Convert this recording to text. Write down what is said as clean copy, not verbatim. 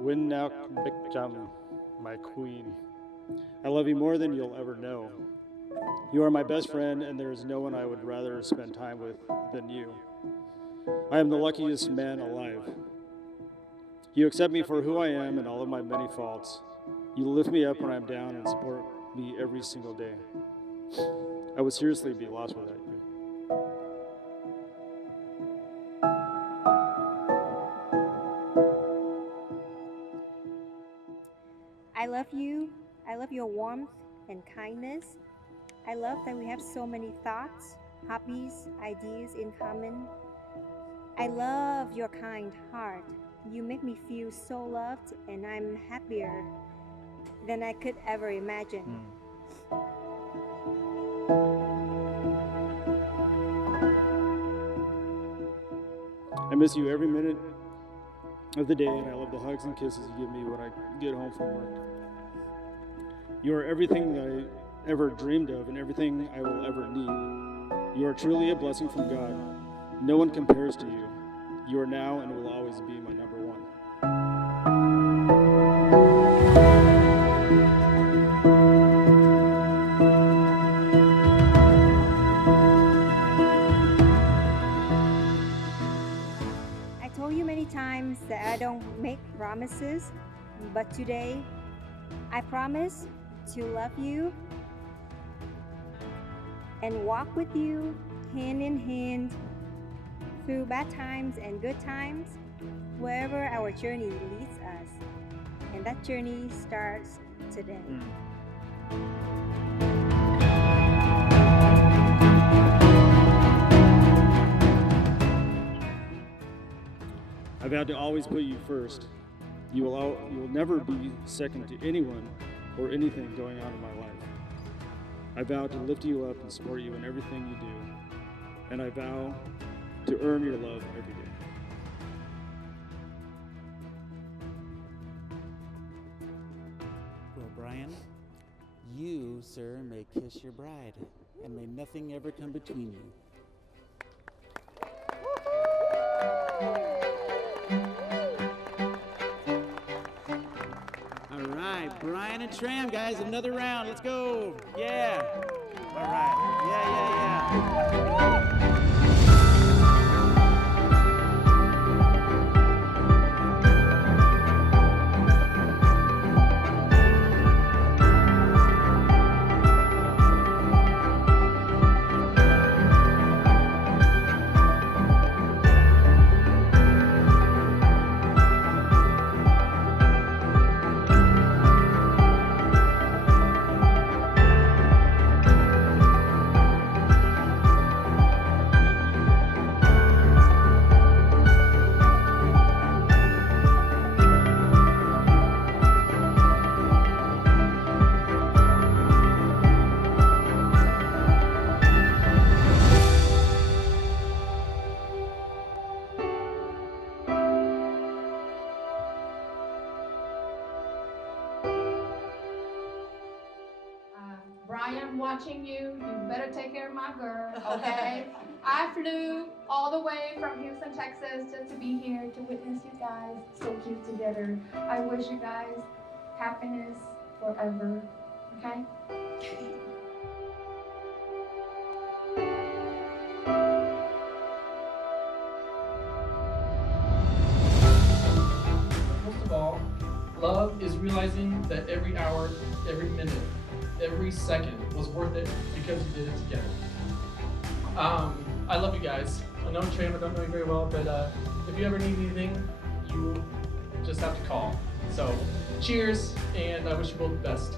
Winnow Bikjam, my queen. I love you more than you'll ever know. You are my best friend, and there is no one I would rather spend time with than you. I am the luckiest man alive. You accept me for who I am and all of my many faults. You lift me up when I'm down and support me every single day. I would seriously be lost without you. I love you. I love your warmth and kindness. I love that we have so many thoughts, hobbies, ideas in common. I love your kind heart. You make me feel so loved, and I'm happier than I could ever imagine. I miss you every minute of the day, and I love the hugs and kisses you give me when I get home from work. You are everything that I ever dreamed of and everything I will ever need. You are truly a blessing from God. No one compares to you. You are now and will always be my number one. I told you many times that I don't make promises, but today I promise to love you and walk with you hand in hand through bad times and good times, wherever our journey leads us. And that journey starts today. I vow to always put you first. You will never be second to anyone or anything going on in my life. I vow to lift you up and support you in everything you do. And I vow to earn your love every day. Well, Brian, you, sir, may kiss your bride, and may nothing ever come between you. All right, Brian and Tram, guys, another round. Let's go. Yeah. All right. Yeah. Brian, watching you. You better take care of my girl, okay? I flew all the way from Houston, Texas, just to be here to witness you guys so cute together. I wish you guys happiness forever, okay? Most of all, love is realizing that every hour, every minute, every second was worth it because you did it together. I love you guys. I know Tram, I don't know you very well, but if you ever need anything, you just have to call. So, cheers, and I wish you both the best.